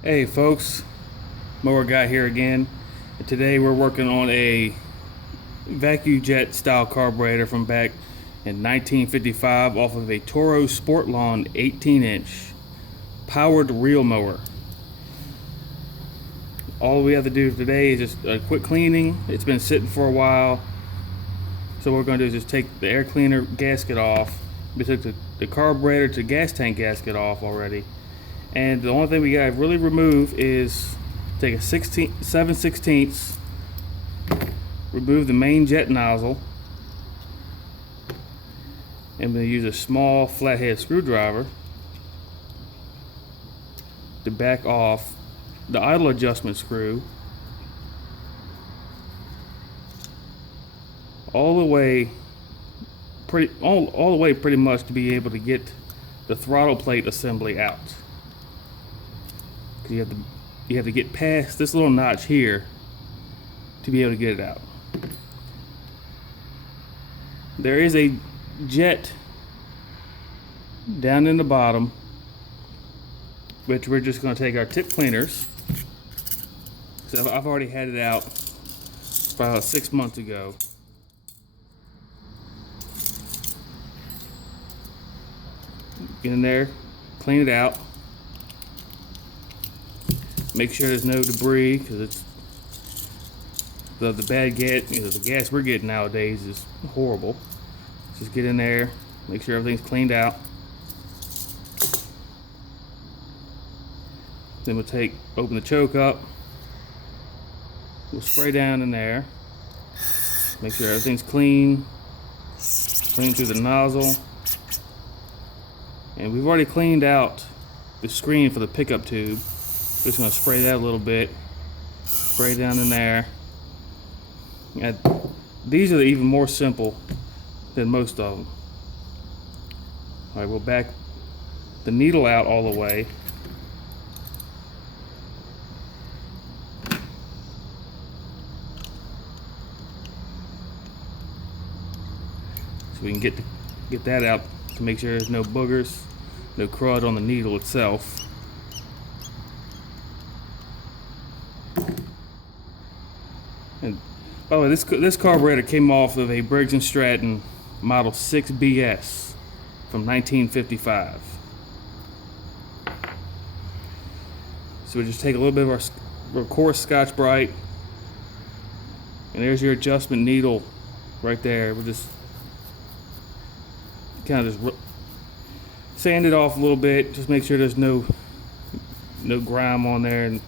Hey folks, mower guy here again. And today we're working on a Vacujet style carburetor from back in 1955 off of a Toro Sport Lawn 18-inch powered reel mower. All we have to do today is just a quick cleaning. It's been sitting for a while, so what we're going to do is just take the air cleaner gasket off. We took the carburetor to gas tank gasket off already. And the only thing we gotta really remove is take a 7/16, remove the main jet nozzle, and then use a small flathead screwdriver to back off the idle adjustment screw all the way pretty much to be able to get the throttle plate assembly out. You have to get past this little notch here to be able to get it out. There is a jet down in the bottom, which we're just going to take our tip cleaners. So I've already had it out about 6 months ago. Get in there, clean it out. Make sure there's no debris, because it's the bad gas. The gas we're getting nowadays is horrible. Just get in there, make sure everything's cleaned out. Then we'll open the choke up. We'll spray down in there. Make sure everything's clean. Clean through the nozzle. And we've already cleaned out the screen for the pickup tube. Just going to spray that a little bit, spray down in there. And these are even more simple than most of them. All right, we'll back the needle out all the way. So we can get that out to make sure there's no boogers, no crud on the needle itself. And by the way, this carburetor came off of a Briggs & Stratton Model 6BS from 1955. So we just take a little bit of our coarse Scotch-Brite, and there's your adjustment needle right there. We'll just kind of just sand it off a little bit, just make sure there's no grime on there and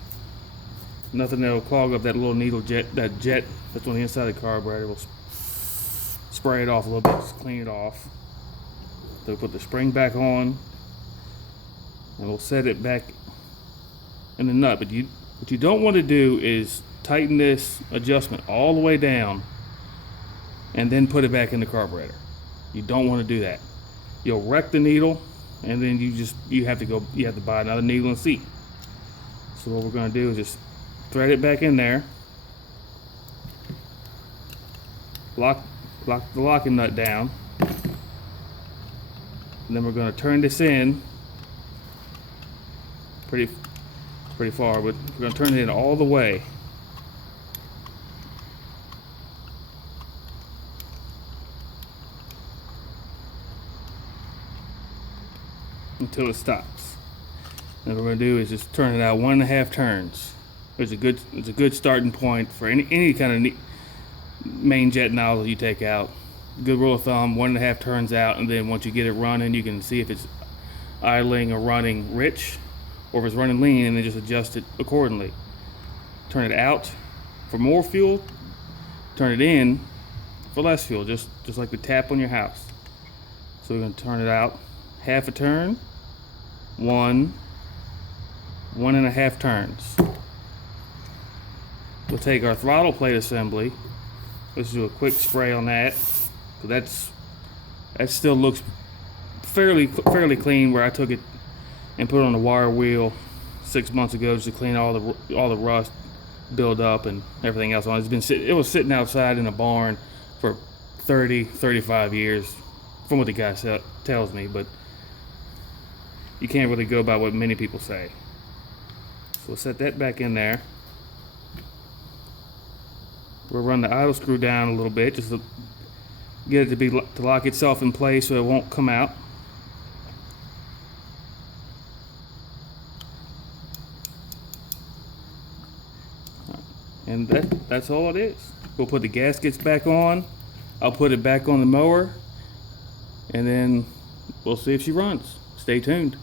nothing that will clog up that little needle jet that's on the inside of the carburetor. We'll spray it off a little bit, just clean it off. So we'll put the spring back on, and we'll set it back in the nut. But what you don't want to do is tighten this adjustment all the way down and then put it back in the carburetor. You don't want to do that. You'll wreck the needle, and then you have to buy another needle and seat. So what we're going to do is just thread it back in there, lock the locking nut down, and then we're going to turn this in pretty far, but we're going to turn it in all the way. Until it stops. And what we're going to do is just turn it out 1.5 turns. It's a good starting point for any kind of main jet nozzle you take out. Good rule of thumb: 1.5 turns out, and then once you get it running, you can see if it's idling or running rich, or if it's running lean, and then just adjust it accordingly. Turn it out for more fuel. Turn it in for less fuel, just like the tap on your house. So we're going to turn it out 1/2 turn, 1.5 turns. We'll take our throttle plate assembly. Let's do a quick spray on that. So that still looks fairly clean. Where I took it and put it on the wire wheel 6 months ago just to clean all the rust build up and everything else on it. It was sitting outside in a barn for 35 years, from what the guy tells me, but you can't really go by what many people say. So we'll set that back in there. We'll run the idle screw down a little bit just to get it to lock itself in place so it won't come out. And that's all it is. We'll put the gaskets back on. I'll put it back on the mower, and then we'll see if she runs. Stay tuned.